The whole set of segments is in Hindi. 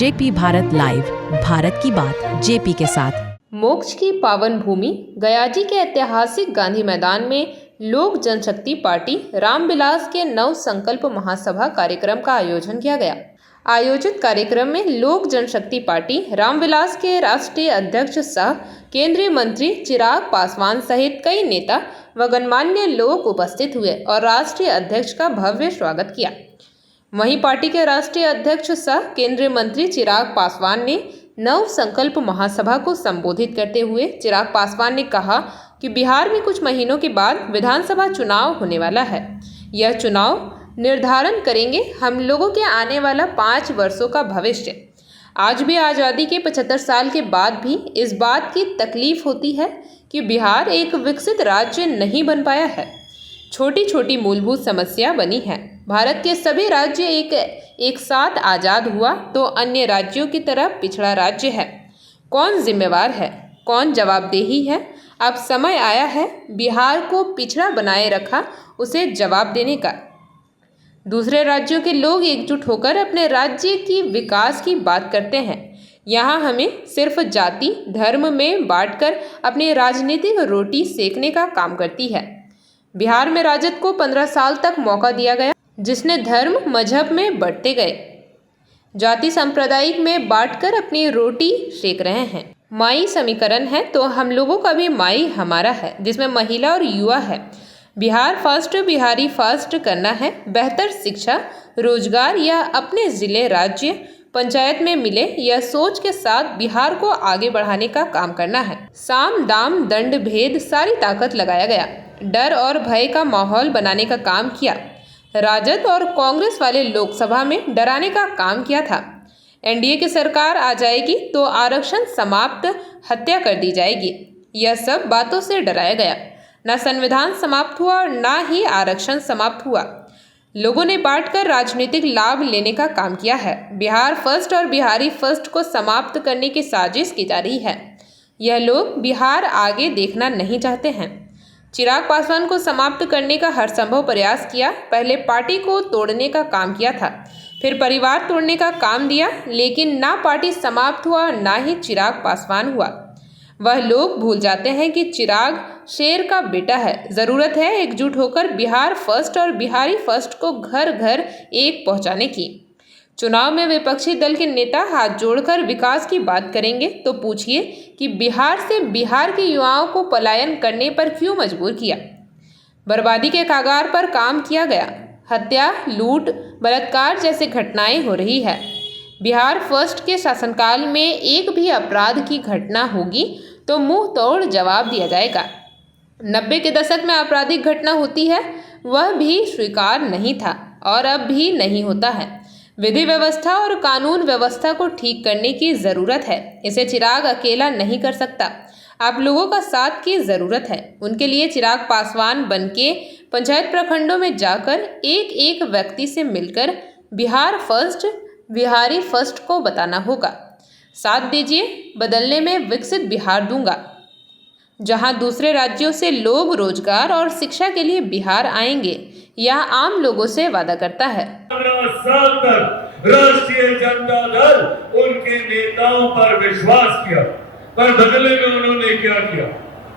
जेपी भारत लाइव, भारत की बात जेपी के साथ। मोक्ष की पावन भूमि गयाजी के ऐतिहासिक गांधी मैदान में लोक जनशक्ति पार्टी रामविलास के नव संकल्प महासभा कार्यक्रम का आयोजन किया गया। आयोजित कार्यक्रम में लोक जनशक्ति पार्टी रामविलास के राष्ट्रीय अध्यक्ष सह केंद्रीय मंत्री चिराग पासवान सहित कई नेता व गणमान्य लोग उपस्थित हुए और राष्ट्रीय अध्यक्ष का भव्य स्वागत किया। वहीं पार्टी के राष्ट्रीय अध्यक्ष सह केंद्रीय मंत्री चिराग पासवान ने नव संकल्प महासभा को संबोधित करते हुए चिराग पासवान ने कहा कि बिहार में कुछ महीनों के बाद विधानसभा चुनाव होने वाला है। यह चुनाव निर्धारण करेंगे हम लोगों के आने वाला 5 वर्षों का भविष्य। आज भी आज़ादी के 75 साल के बाद भी इस बात की तकलीफ होती है कि बिहार एक विकसित राज्य नहीं बन पाया है। छोटी छोटी मूलभूत समस्या बनी है। भारत के सभी राज्य एक साथ आज़ाद हुआ तो अन्य राज्यों की तरह पिछड़ा राज्य है। कौन जिम्मेवार है, कौन जवाबदेही है? अब समय आया है बिहार को पिछड़ा बनाए रखा उसे जवाब देने का। दूसरे राज्यों के लोग एकजुट होकर अपने राज्य की विकास की बात करते हैं। यहाँ हमें सिर्फ जाति धर्म में बांटकर अपनी राजनीतिक रोटी सेकने का काम करती है। बिहार में राजद को 15 साल तक मौका दिया गया, जिसने धर्म मजहब में बढ़ते गए, जाति सांप्रदायिक में बांटकर अपनी रोटी सेक रहे हैं। माई समीकरण है तो हम लोगों का भी माई हमारा है, जिसमें महिला और युवा है। बिहार फर्स्ट, बिहारी फर्स्ट करना है। बेहतर शिक्षा, रोजगार या अपने जिले राज्य पंचायत में मिले, यह सोच के साथ बिहार को आगे बढ़ाने का काम करना है। साम दाम दंड भेद सारी ताकत लगाया गया। डर और भय का माहौल बनाने का काम किया। राजद और कांग्रेस वाले लोकसभा में डराने का काम किया था। एनडीए की सरकार आ जाएगी तो आरक्षण समाप्त, हत्या कर दी जाएगी, यह सब बातों से डराया गया। न संविधान समाप्त हुआ और न ही आरक्षण समाप्त हुआ। लोगों ने बांटकर राजनीतिक लाभ लेने का काम किया है। बिहार फर्स्ट और बिहारी फर्स्ट को समाप्त करने की साजिश की जा रही है। यह लोग बिहार आगे देखना नहीं चाहते हैं। चिराग पासवान को समाप्त करने का हर संभव प्रयास किया। पहले पार्टी को तोड़ने का काम किया था, फिर परिवार तोड़ने का काम दिया, लेकिन ना पार्टी समाप्त हुआ ना ही चिराग पासवान हुआ। वह लोग भूल जाते हैं कि चिराग शेर का बेटा है। ज़रूरत है एकजुट होकर बिहार फर्स्ट और बिहारी फर्स्ट को घर घर एक पहुंचाने की। चुनाव में विपक्षी दल के नेता हाथ जोड़कर विकास की बात करेंगे तो पूछिए कि बिहार से बिहार के युवाओं को पलायन करने पर क्यों मजबूर किया? बर्बादी के कागार पर काम किया गया। हत्या, लूट, बलात्कार जैसे घटनाएं हो रही है। बिहार फर्स्ट के शासनकाल में एक भी अपराध की घटना होगी तो मुंह तोड़ जवाब दिया जाएगा। 90 के दशक में आपराधिक घटना होती है, वह भी स्वीकार नहीं था और अब भी नहीं होता है। विधि व्यवस्था और कानून व्यवस्था को ठीक करने की ज़रूरत है। इसे चिराग अकेला नहीं कर सकता। आप लोगों का साथ की ज़रूरत है। उनके लिए चिराग पासवान बनके पंचायत प्रखंडों में जाकर एक एक व्यक्ति से मिलकर बिहार फर्स्ट, बिहारी फर्स्ट को बताना होगा। साथ दीजिए, बदलने में विकसित बिहार दूंगा, जहां दूसरे राज्यों से लोग रोजगार और शिक्षा के लिए बिहार आएंगे। यह आम लोगों से वादा करता है। 15 साल तक राष्ट्रीय जनता दल उनके नेताओं पर विश्वास किया, पर बदले में उन्होंने क्या किया?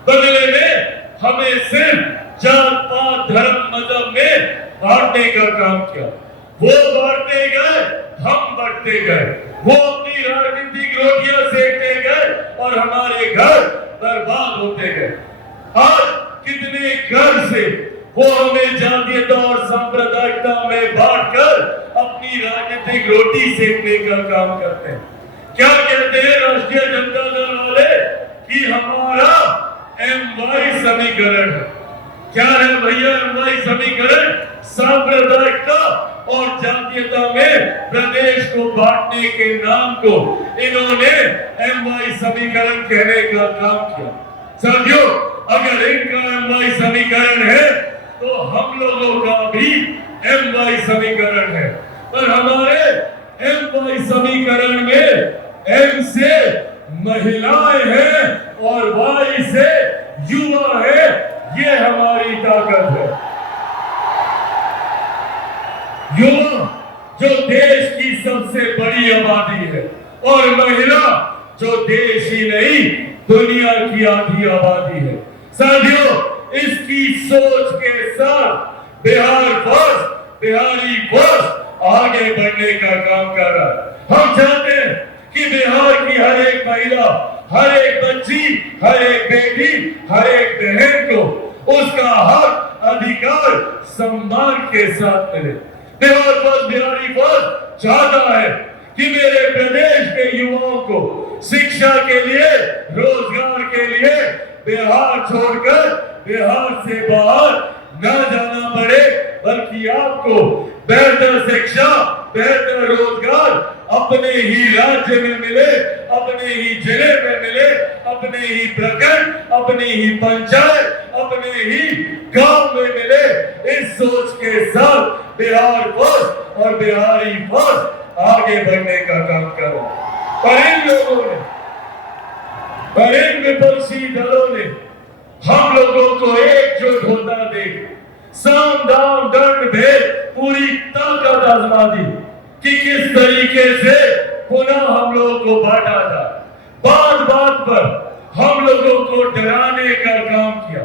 बदले में हमें सिर्फ जात पात धर्म मजहब में बांटने का काम किया। वो बांटते गए, हम बढ़ते गए। वो अपनी राजनीतिक रोटियां सेकते गए और हमारे घर बर्बाद होते गए। आज कितने घर से वो हमें जातीयता और सांप्रदायिकता में बांटकर अपनी राजनीतिक रोटी सेकने का काम करते हैं। क्या कहते हैं राष्ट्रीय जनता दल वाले कि हमारा MY समीकरण है। क्या है भैया MY समीकरण? सांप्रदायिकता और जातीयता में प्रदेश को बांटने के नाम को इन्होंने MY समीकरण कहने का काम किया। साथियों, अगर इनका MY समीकरण है तो हम लोगों का भी MY समीकरण है। पर हमारे MY समीकरण में M से महिलाएं हैं और Y से युवा है। ये हमारी ताकत है। युवा जो देश की सबसे बड़ी आबादी है और महिला जो देश ही नहीं दुनिया की आधी आबादी है। साथियों, इसकी सोच के साथ बिहार फर्स्ट, बिहारी फर्स्ट आगे बढ़ने का काम कर रहा है। हम चाहते हैं कि बिहार की हर एक महिला, हर एक बच्ची, हर एक बेटी, हर एक बहन को उसका हक, अधिकार सम्मान के साथ मिले। बिहार फर्स्ट, बिहारी फर्स्ट चाहता है कि मेरे प्रदेश के युवाओं को शिक्षा के लिए, रोजगार के लिए बिहार छोड़कर बिहार से बाहर न जाना पड़े, बल्कि आपको बेहतर शिक्षा, बेहतर रोजगार अपने ही राज्य में मिले, अपने ही जिले में मिले, अपने ही प्रखंड, अपनी ही पंचायत, अपने ही गांव में मिले। इस सोच के साथ बिहार फर्स्ट और बिहारी फर्स्ट आगे बढ़ने का काम करो। और इन लोगों ने, और इन विपक्षी दलों ने हम लोगों को एकजुट होता देख साम दाम दंड भेद पूरी ताकत आजमा दी कि किस तरीके से पुनः हम लोगों को बांटा जाए। बात बात पर हम लोगों को डराने का काम किया,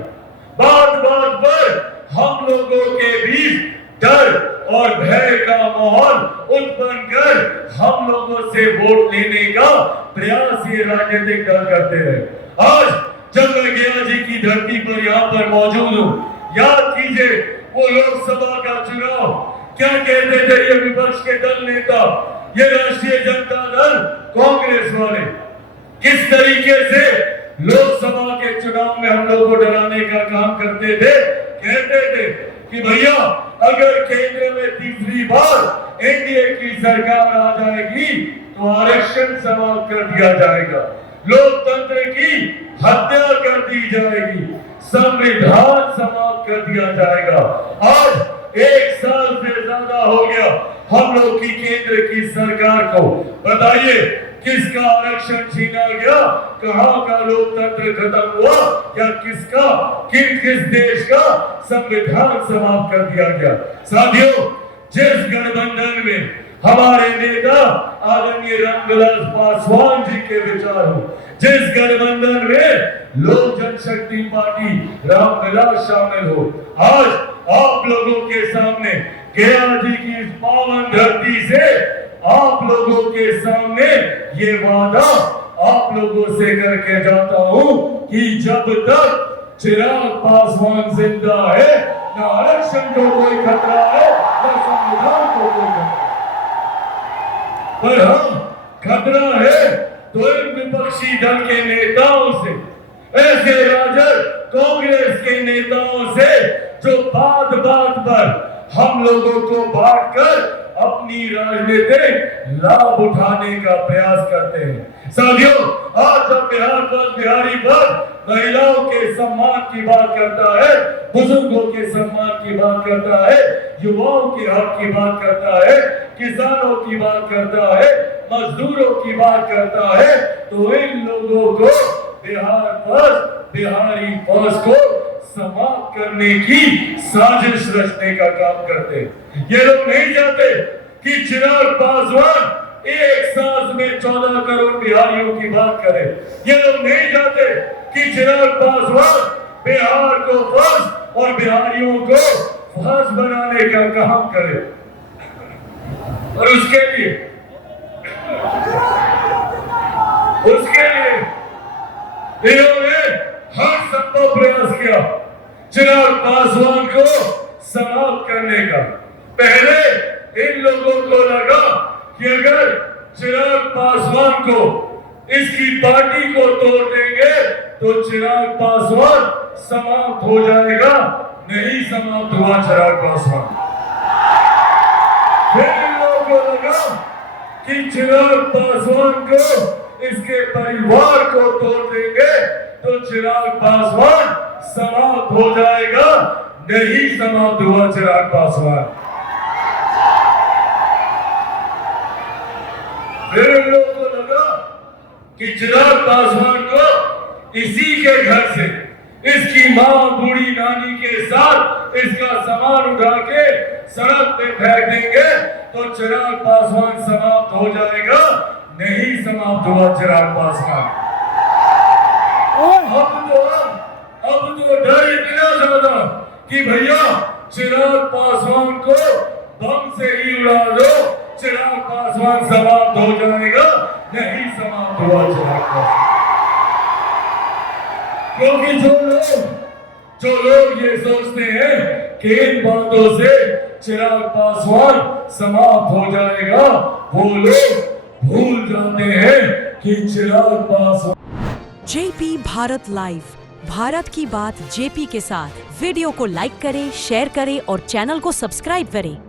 बात बात पर हम लोगों के बीच डर और भय का माहौल उत्पन्न कर हम लोगों से वोट लेने का प्रयास ये राजनीतिक दल करते रहे। आज जब मैं गया जी की धरती पर यहाँ पर मौजूद हूँ, याद कीजिए वो लोकसभा का चुनाव क्या कहते थे ये विपक्ष के दल नेता, ये राष्ट्रीय जनता दल, कांग्रेस वाले किस तरीके से लोकसभा के चुनाव में हम लोग को डराने का काम करते थे। कहते थे कि भैया अगर केंद्र में तीसरी बार एनडीए की सरकार आ जाएगी तो आरक्षण समाप्त कर दिया जाएगा, लोकतंत्र की हत्या कर दी जाएगी, संविधान समाप्त कर दिया जाएगा। आज 1 साल से ज्यादा हो गया हम लोग की केंद्र की सरकार को, बताइए किसका आरक्षण छीना गया, कहां का लोकतंत्र खत्म हुआ, या किसका किस देश का संविधान समाप्त कर दिया गया। साथियों, जिस गठबंधन में हमारे नेता आदरणीय रामविलास पासवान जी के विचार हो, जिस गठबंधन में लोक जनशक्ति पार्टी रामविलास शामिल हो, आज आप लोगों के सामने गया जी की इस पावन धरती से आप लोगों के सामने ये वादा आप लोगों से करके जाता हूं कि जब तक चिराग पासवान जिंदा है, न आरक्षण को कोई खतरा है, न संविधान को कोई खतरा। पर हम खतरा है तो इन विपक्षी दल के नेताओं से, ऐसे राजद कांग्रेस के नेताओं से जो बात बात पर हम लोगों को बांटकर अपनी राजनीतिक लाभ उठाने का प्रयास करते हैं। साथियों, आज जब बिहार फर्स्ट, बिहारी फर्स्ट महिलाओं के सम्मान की बात करता है, बुजुर्गों के सम्मान की बात करता है, युवाओं के हक की बात करता है, किसानों की बात करता है, मजदूरों की बात करता है, तो इन लोगों को बिहार फर्स्ट, बिहारी फर्स्ट को समाप्त करने की साजिश रचने का काम करते हैं। ये लोग नहीं चाहते कि चिराग पासवान एक सांस में 14 करोड़ बिहारियों की बात करे। ये लोग नहीं चाहते कि चिराग पासवान बिहार को फर्स्ट और बिहारियों को फर्स्ट बनाने का काम करे। और उसके लिए इन्होंने हर संभव प्रयास किया चिराग पासवान को समाप्त करने का। पहले इन लोगों को लगा कि अगर चिराग पासवान को, इसकी पार्टी को तोड़ देंगे तो चिराग पासवान समाप्त हो जाएगा। नहीं समाप्त हुआ चिराग पासवान। फिर इन लोगों को लगा कि चिराग पासवान को, इसके परिवार को तोड़ देंगे तो चिराग पासवान समाप्त हो जाएगा। नहीं समाप्त हुआ चिराग पासवान। फिर इन लोगों को लगा कि चिराग पासवान को इसी के घर से, इसकी मां बूढ़ी नानी के साथ इसका सामान उठा के सड़क पे फेंक देंगे तो चिराग पासवान समाप्त हो जाएगा। नहीं समाप्त हुआ चिराग पासवान। अब तो डर इतना ज्यादा कि भैया चिराग पासवान को बम से ही उड़ा दो, चिराग पासवान समाप्त हो जाएगा। नहीं समाप्त हुआ चिराग पासवान। क्योंकि जो लोग ये सोचते हैं कि इन बातों से चिराग पासवान समाप्त हो जाएगा, वो लोग भूल जाते हैं कि चिराग पासवान। जेपी भारत लाइव, भारत की बात जेपी के साथ। वीडियो को लाइक करें, शेयर करें और चैनल को सब्सक्राइब करें।